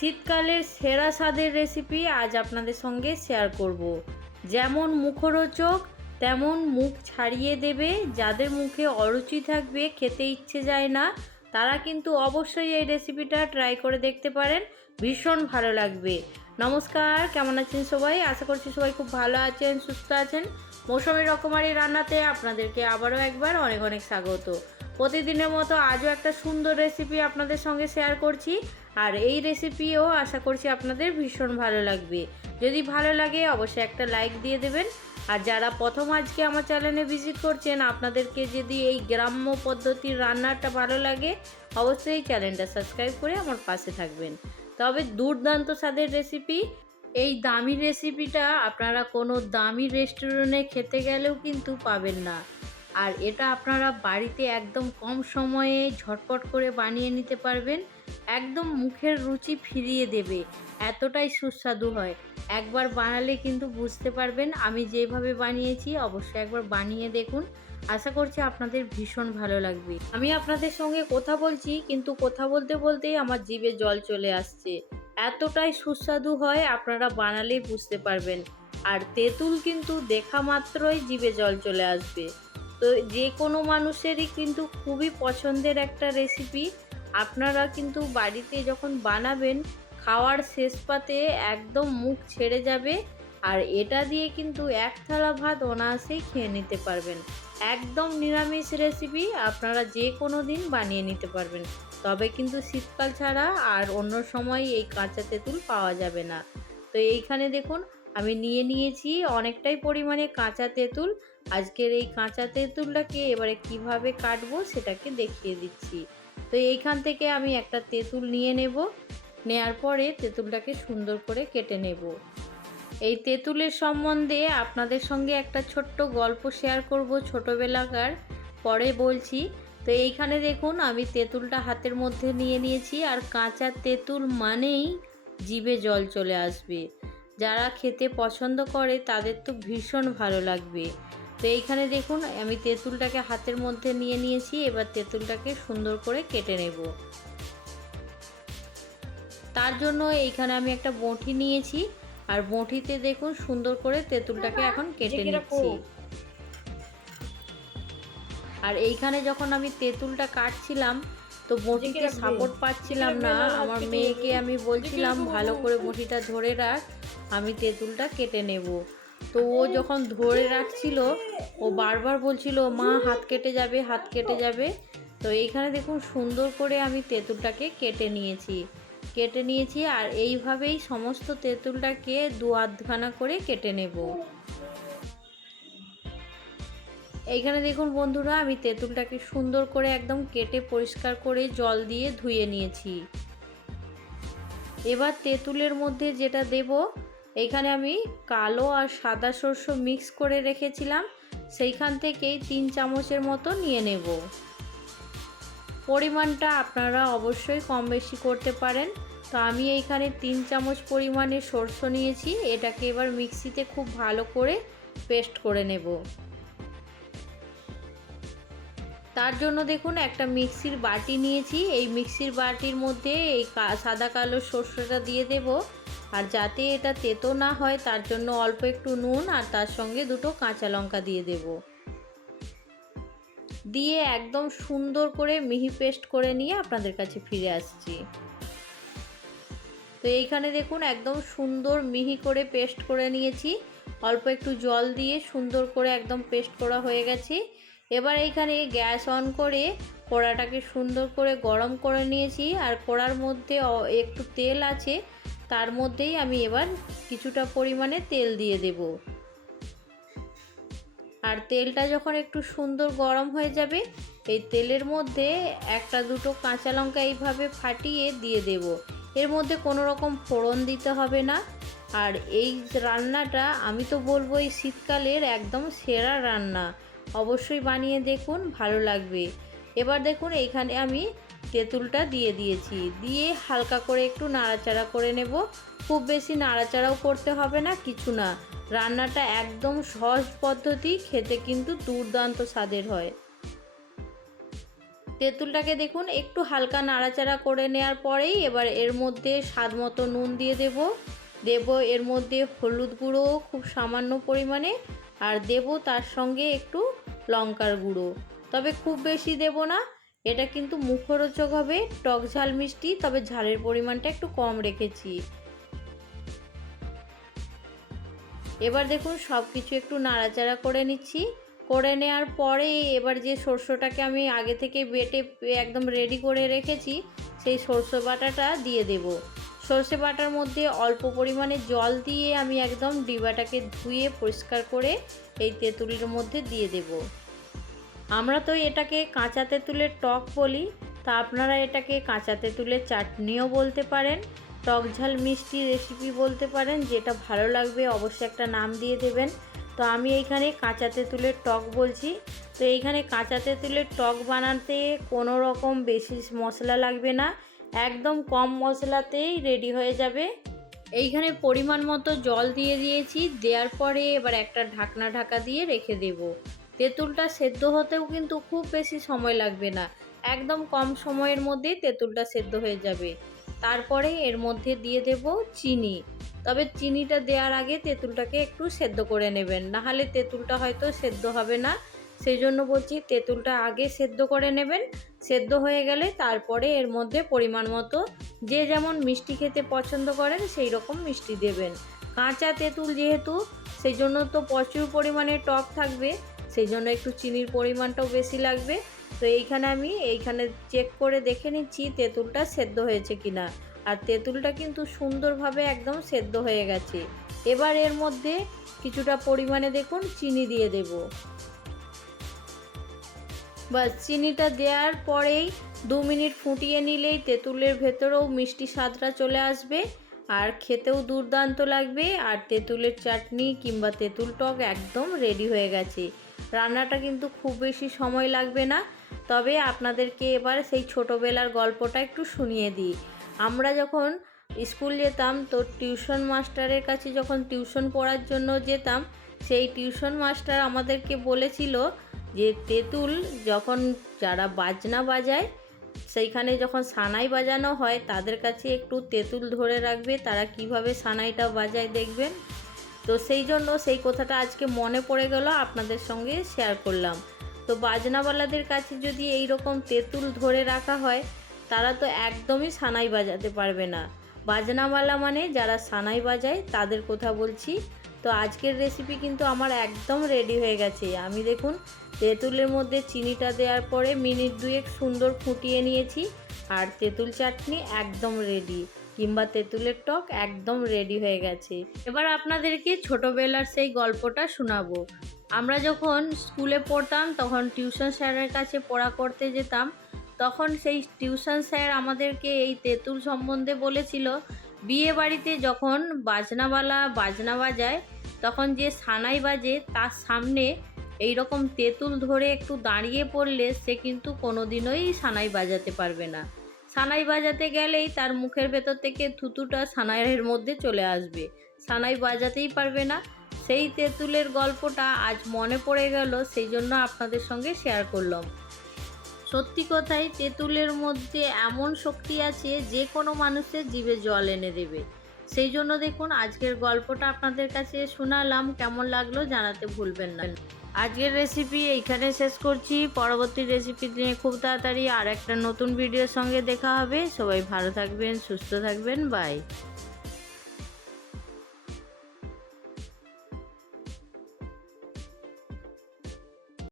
শীতকালের সেরা স্বাদের রেসিপি আজ আপনাদের সঙ্গে শেয়ার করব। যেমন মুখরোচক তেমন মুখ ছাড়িয়ে দেবে। যাদের মুখে অরুচি থাকবে, খেতে ইচ্ছে যায় না, তারা কিন্তু অবশ্যই এই রেসিপিটা ট্রাই করে দেখতে পারেন, ভীষণ ভালো লাগবে। নমস্কার, কেমন আছেন সবাই? আশা করছি সবাই খুব ভালো আছেন, সুস্থ আছেন। মৌসুমী রকমারি রান্নাতে আপনাদেরকে আবারও একবার অনেক অনেক স্বাগত। প্রতিদিনের মতো আজও একটা সুন্দর রেসিপি আপনাদের সঙ্গে শেয়ার করছি, আর এই রেসিপিও আশা করছি আপনাদের ভীষণ ভালো লাগবে। যদি ভালো লাগে অবশ্যই একটা লাইক দিয়ে দেবেন। আর যারা প্রথম আজকে আমার চ্যানেলে ভিজিট করছেন, আপনাদেরকে যদি এই গ্রাম্য পদ্ধতির রান্নাটা ভালো লাগে অবশ্যই এই চ্যানেলটা সাবস্ক্রাইব করে আমার পাশে থাকবেন। তবে দুর্দান্ত স্বাদের রেসিপি। এই দামি রেসিপিটা আপনারা কোনো দামি রেস্টুরেন্টে খেতে গেলেও কিন্তু পাবেন না। আর এটা আপনারা বাড়িতে একদম কম সময়ে ঝটপট করে বানিয়ে নিতে পারবেন, একদম মুখের রুচি ফিরিয়ে দেবে, এতটাই সুস্বাদু হয়। একবার বানালে কিন্তু বুঝতে পারবেন। আমি যেভাবে বানিয়েছি অবশ্যই একবার বানিয়ে দেখুন, আশা করছি আপনাদের ভীষণ ভালো লাগবে। আমি আপনাদের সঙ্গে কথা বলছি, কিন্তু কথা বলতে বলতেই আমার জিভে জল চলে আসছে, এতটাই সুস্বাদু হয়, আপনারা বানালেই বুঝতে পারবেন। আর তেঁতুল কিন্তু দেখা মাত্রই জিভে জল চলে আসবে। তো যে কোনো মানুষেরই কিন্তু খুবই পছন্দের একটা রেসিপি। আপনারা কিন্তু বাড়িতে যখন বানাবেন, খাওয়ার শেষ পাতে একদম মুখ ছেড়ে যাবে। আর এটা দিয়ে কিন্তু এক থালা ভাত অনায়াসেই খেয়ে নিতে পারবেন। একদম নিরামিষ রেসিপি, আপনারা যে কোনো দিন বানিয়ে নিতে পারবেন। তবে কিন্তু শীতকাল ছাড়া আর অন্য সময় এই কাঁচা তেঁতুল পাওয়া যাবে না। তো এইখানে দেখুন আমি নিয়েছি অনেকটাই পরিমাণে কাঁচা তেঁতুল। আজকের এই কাঁচা তেঁতুলটাকে এবারে কিভাবে কাটবো সেটাকে দেখিয়ে দিচ্ছি। তো এইখান থেকে আমি একটা তেঁতুল নিয়ে নেব, নেয়ার পরে তেঁতুলটাকে সুন্দর করে কেটে নেব। এই তেঁতুলের সম্বন্ধে আপনাদের সঙ্গে একটা ছোট্ট গল্প শেয়ার করব ছোটোবেলাকার, পরে বলছি। তো এইখানে দেখুন আমি তেঁতুলটা হাতের মধ্যে নিয়েছি, আর কাঁচা তেঁতুল মানেই জিভে জল চলে আসবে। যারা খেতে পছন্দ করে তাদের তো ভীষণ ভালো লাগবে। তো এইখানে দেখুন আমি তেঁতুলটাকে হাতের মধ্যে নিয়েছি, এবার তেঁতুলটাকে সুন্দর করে কেটে নেব। তার জন্য এইখানে আমি একটা বঁটি নিয়েছি, আর বঁটিতে দেখুন সুন্দর করে তেঁতুলটাকে এখন কেটে নিচ্ছি। আর এইখানে যখন আমি তেঁতুলটা কাটছিলাম তো বঁটিতে সাপোর্ট পাচ্ছিলাম না, আমার মেয়েকে আমি বলছিলাম ভালো করে বঁটিটা ধরে রাখ, আমি তেঁতুলটা কেটে নেব। তো ও যখন ধরে রাখছিল ও বারবার বলছিল মা হাত কেটে যাবে, হাত কেটে যাবে। তো এইখানে দেখুন সুন্দর করে আমি তেঁতুলটাকে কেটে নিয়েছি, আর এইভাবেই সমস্ত তেঁতুলটাকে দু আধখানা করে কেটে নেব। এইখানে দেখুন বন্ধুরা আমি তেঁতুলটাকে সুন্দর করে একদম কেটে পরিষ্কার করে জল দিয়ে ধুয়ে নিয়েছি। এবার তেঁতুলের মধ্যে যেটা দেব, এইখানে আমি কালো আর সাদা সরষে মিক্স করে রেখেছিলাম, সেইখান থেকেই 3 চামচের মতো নিয়ে নেব। পরিমাণটা আপনারা অবশ্যই কম বেশি করতে পারেন। তো আমি এইখানে 3 চামচ পরিমাণে সরষে নিয়েছি, এটাকে এবার মিক্সিতে খুব ভালো করে পেস্ট করে নেব। তার জন্য দেখুন একটা মিক্সির বাটি নিয়েছি, এই মিক্সির বাটির মধ্যে এই সাদা কালো সরষেটা দিয়ে দেব। আর যাতে এটা তেতো না হয় তার জন্য অল্প একটু নুন আর তার সঙ্গে 2টো কাঁচা লঙ্কা দিয়ে দেব। দিয়ে একদম সুন্দর করে মিহি পেস্ট করে নিয়ে আপনাদের কাছে ফিরে আসছি। তো এইখানে দেখুন একদম সুন্দর মিহি করে পেস্ট করে নিয়েছি, অল্প একটু জল দিয়ে সুন্দর করে একদম পেস্ট করা হয়ে গেছে। এবার এইখানে গ্যাস অন করে কড়াটাকে সুন্দর করে গরম করে নিয়েছি, আর কড়ার মধ্যে একটু তেল আছে, তার মধ্যেই আমি এবার কিছুটা পরিমাণে তেল দিয়ে দেব। আর তেলটা যখন একটু সুন্দর গরম হয়ে যাবে, এই তেলের মধ্যে 1-2টো কাঁচা লঙ্কা এইভাবে ফাটিয়ে দিয়ে দেব। এর মধ্যে কোনো রকম ফোড়ন দিতে হবে না। আর এই রান্নাটা আমি তো বলবো এই শীতকালের একদম সেরা রান্না, অবশ্যই বানিয়ে দেখুন, ভালো লাগবে। এবার দেখুন এইখানে আমি তেঁতুলটা দিয়ে দিয়েছি, দিয়ে হালকা করে একটু নাড়াচাড়া করে নেব। খুব বেশি নাড়াচাড়াও করতে হবে না, কিছু না। রান্নাটা একদম সহজ পদ্ধতি, খেতে কিন্তু দুর্দান্ত স্বাদের হয়। তেঁতুলটাকে দেখুন একটু হালকা নাড়াচাড়া করে নেওয়ার পরেই এবার এর মধ্যে স্বাদ মতো নুন দিয়ে দেব এর মধ্যে হলুদ গুঁড়ো খুব সামান্য পরিমাণে, আর দেব তার সঙ্গে একটু লঙ্কার গুঁড়ো, তবে খুব বেশি দেব না। এটা কিন্তু মুখরোচক হবে, টক ঝাল মিষ্টি, তবে ঝালের পরিমাণটা একটু কম রেখেছি। এবার দেখুন সব কিছু একটু নাড়াচাড়া করে নিচ্ছি। করে নেওয়ার পরে এবার যে সরষেটাকে আমি আগে থেকে বেটে একদম রেডি করে রেখেছি, সেই সরষে বাটাটা দিয়ে দেব। সরষে বাটার মধ্যে অল্প পরিমাণে জল দিয়ে আমি একদম ডিবাটাকে ধুয়ে পরিষ্কার করে এই তেঁতুলের মধ্যে দিয়ে দেব। আমরা তো এটাকে কাঁচা তেঁতুলের টক বলি, তা আপনারা এটাকে কাঁচা তেঁতুলের চাটনিও বলতে পারেন, টক ঝাল মিষ্টি রেসিপি বলতে পারেন, যেটা ভালো লাগবে অবশ্যই একটা নাম দিয়ে দেবেন। তো আমি এইখানে কাঁচা তেঁতুলের টক বলছি। তো এইখানে কাঁচা তেঁতুলের টক বানাতে কোনো রকম বেশি মশলা লাগবে না, একদম কম মশলাতেই রেডি হয়ে যাবে। এইখানে পরিমাণ মতো জল দিয়ে দিয়েছি, দেওয়ার পরে এবার একটা ঢাকনা ঢাকা দিয়ে রেখে দেব। তেঁতুলটা সেদ্ধ হতেও কিন্তু খুব বেশি সময় লাগবে না, একদম কম সময়ের মধ্যেই তেঁতুলটা সেদ্ধ হয়ে যাবে। তারপরে এর মধ্যে দিয়ে দেব চিনি, তবে চিনিটা দেওয়ার আগে তেঁতুলটাকে একটু সেদ্ধ করে নেবেন, নাহলে তেঁতুলটা হয়তো সেদ্ধ হবে না। সেই জন্য বলছি তেঁতুলটা আগে সেদ্ধ করে নেবেন, সেদ্ধ হয়ে গেলে তারপরে এর মধ্যে পরিমাণ মতো যে যেমন মিষ্টি খেতে পছন্দ করেন সেই রকম মিষ্টি দেবেন। কাঁচা তেঁতুল যেহেতু, সেই জন্য তো প্রচুর পরিমাণে টক থাকবে, সেই জন্য একটু চিনির পরিমাণটাও বেশি লাগবে। তো আমি এইখানে চেক করে দেখে নিচ্ছি তেঁতুলটা সেদ্ধ হয়েছে কিনা, আর তেঁতুলটা কিন্তু সুন্দরভাবে একদম সেদ্ধ হয়ে গেছে। এবার এর মধ্যে কিছুটা পরিমাণে দেখুন চিনি দিয়ে দেব। বাস চিনিটা দেওয়ার পরেই 2 মিনিট ফুটিয়ে নিলেই তেঁতুলের ভেতরেও মিষ্টি স্বাদটা চলে আসবে, আর খেতেও দুর্দান্ত লাগবে। আর তেঁতুলের চাটনি কিংবা তেঁতুল টক একদম রেডি হয়ে গেছে। রান্নাটা কিন্তু খুব বেশি সময় লাগবে না। তবে আপনাদেরকে এবার সেই ছোটোবেলার গল্পটা একটু শুনিয়ে দিই। আমরা যখন স্কুল যেতাম, তো টিউশন মাস্টারের কাছে যখন টিউশন পড়ার জন্য যেতাম, সেই টিউশন মাস্টার আমাদেরকে বলেছিল যে তেঁতুল যখন যারা বাজনা বাজায়, সেইখানে যখন সানাই বাজানো হয়, তাদের কাছে একটু তেঁতুল ধরে রাখবে, তারা কিভাবে সানাইটা বাজায় দেখবেন। তো সেই জন্য সেই কথাটা আজকে মনে পড়ে গেল, আপনাদের সঙ্গে শেয়ার করলাম। তো বাজনাওয়ালাদের কাছে যদি এই রকম তেঁতুল ধরে রাখা হয়, তারা তো একদমই সানাই বাজাতে পারবে না। বাজনাওয়ালা মানে যারা সানাই বাজায় তাদের কথা বলছি। তো আজকের রেসিপি কিন্তু আমার একদম রেডি হয়ে গেছে। আমি দেখুন তেঁতুলের মধ্যে চিনিটা দেওয়ার পরে মিনিট 2 সুন্দর ফুটিয়ে নিয়েছি, আর তেঁতুল চাটনি একদম রেডি, কিংবা তেঁতুলের টক একদম রেডি হয়ে গেছে। এবার আপনাদেরকে ছোটোবেলার সেই গল্পটা শোনাবো। আমরা যখন স্কুলে পড়তাম, তখন টিউশন স্যারের কাছে পড়া করতে যেতাম, তখন সেই টিউশন স্যার আমাদেরকে এই তেঁতুল সম্বন্ধে বলেছিল, বিয়ে বাড়িতে যখন বাজনাওয়ালা বাজনা বাজায়, তখন যে সানাই বাজে তার সামনে এই রকম তেঁতুল ধরে একটু দাঁড়িয়ে পড়লে সে কিন্তু কোনোদিনই সানাই বাজাতে পারবে না। সানাই বাজাতে গেলেই তার মুখের ভেতর থেকে থুতুটা সানাইয়ের মধ্যে চলে আসবে, সানাই বাজাতেই পারবে না। সেই তেঁতুলের গল্পটা আজ মনে পড়ে গেল, সেই জন্য আপনাদের সঙ্গে শেয়ার করলাম। সত্যি কথাই তেঁতুলের মধ্যে এমন শক্তি আছে যে কোনো মানুষের জিভে জল এনে দেবে। সেই জন্য দেখুন আজকের গল্পটা আপনাদের কাছে শোনালাম, কেমন লাগলো জানাতে ভুলবেন না। আজকের রেসিপি এইখানে শেষ করছি। পরবর্তী রেসিপি নিয়ে খুব তাড়াতাড়ি আর একটা নতুন ভিডিওর সঙ্গে দেখা হবে। সবাই ভালো থাকবেন, সুস্থ থাকবেন, বাই।